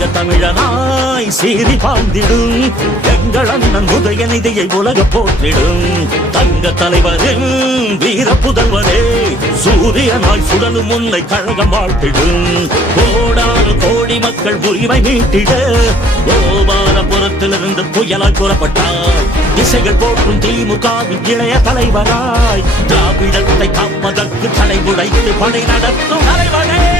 தங்க தமிழனாய் சீறி பாய்ந்திடும் எங்கள் அண்ணன் உதயநிதியை உலக போற்றிடும் தங்க தலைவரின் வீர புதல்வரே சூரியனாய் சுடலும் முன்னை கழகம் வாழ்த்திடும் கோடான கோடி மக்கள் உரிமை மீட்டிட கோபாலபுரத்திலிருந்து புயலாய் புறப்பட்டார் திசைகள் போற்றும் திமுகவின் இளைய தலைவராய் திராவிடத்தை காப்பதற்கு தலை உடைத்து படை நடத்தும் தலைவரே